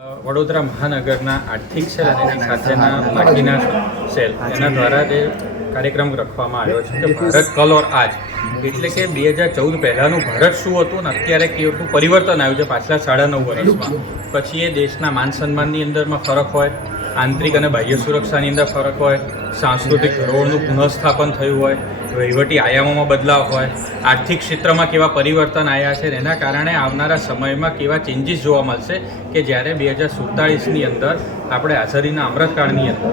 વડોદરા મહાનગરના આર્થિક સેલ અને એની સાથેના બાકીના સેલ એના દ્વારા જે કાર્યક્રમ રાખવામાં આવ્યો છે કે ભારત કલ ઓર આજ, એટલે કે 2014 પહેલાંનું ભારત શું હતું ને અત્યારે કેવું પરિવર્તન આવ્યું છે પાછલા 9.5 વર્ષમાં. પછી એ દેશના માન સન્માનની અંદરમાં ફરક હોય, આંતરિક અને બાહ્ય સુરક્ષાની અંદર ફરક હોય, સાંસ્કૃતિક ધરોહરનું પુનઃસ્થાપન થયું હોય, વહીવટી આયામોમાં બદલાવ હોય, આર્થિક ક્ષેત્રમાં કેવા પરિવર્તન આવ્યા છે, એના કારણે આવનારા સમયમાં કેવા ચેન્જીસ જોવા મળશે કે જ્યારે 2047ની અંદર આપણે આઝાદીના અમૃતકાળની અંદર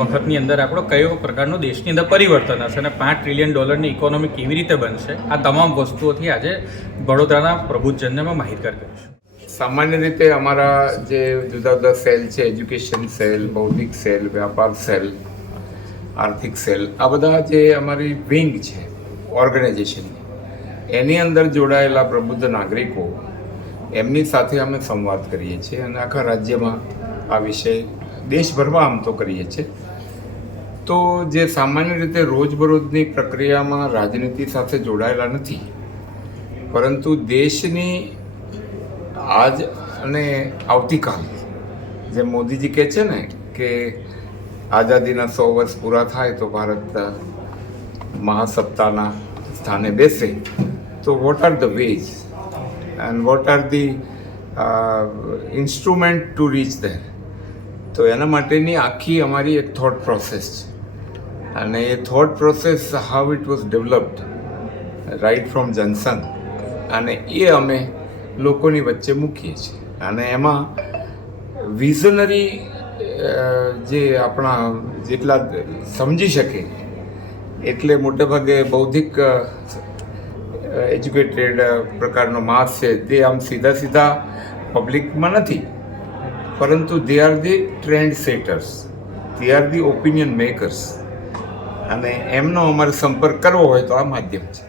વખતની અંદર આપણો કયો પ્રકારનું દેશની અંદર પરિવર્તન હશે અને $5 ટ્રિલિયન ઇકોનોમી કેવી રીતે બનશે, આ તમામ વસ્તુઓથી આજે વડોદરાના પ્રબુદ્ધજનને અમે માહિતગાર કરીશું. સામાન્ય રીતે અમારા જે જુદા જુદા સેલ છે, એજ્યુકેશન સેલ, બૌદ્ધિક સેલ, વ્યાપાર સેલ, આર્થિક સેલ, આ બધા જે અમારી વિંગ છે ઓર્ગેનાઇઝેશનની, એની અંદર જોડાયેલા પ્રબુદ્ધ નાગરિકો, એમની સાથે અમે સંવાદ કરીએ છીએ અને આખા રાજ્યમાં આ વિષય દેશભરમાં આમ તો કરીએ છીએ. તો જે સામાન્ય રીતે રોજબરોજની પ્રક્રિયામાં રાજનીતિ સાથે જોડાયેલા નથી, પરંતુ દેશની આજ અને આવતીકાલ, જે મોદીજી કહે છે ને કે આઝાદીના 100 વર્ષ પૂરા થાય તો ભારત મહાસત્તાના સ્થાને બેસે, તો what are the ways and what are the instrument to reach there. તો એના માટેની આખી અમારી એક થોટ પ્રોસેસ છે અને એ thought process how it was developed right from Johnson, અને એ અમે લોકોની વચ્ચે મૂકીએ છીએ. અને એમાં વિઝનરી જે આપણા જેટલા સમજી શકે એટલે મોટેભાગે બૌદ્ધિક એજ્યુકેટેડ પ્રકારનો માસ છે, તે આમ સીધા પબ્લિકમાં નથી, પરંતુ they are the trend setters, they are the opinion makers, અને એમનો અમારે સંપર્ક કરવો હોય તો આ માધ્યમ છે.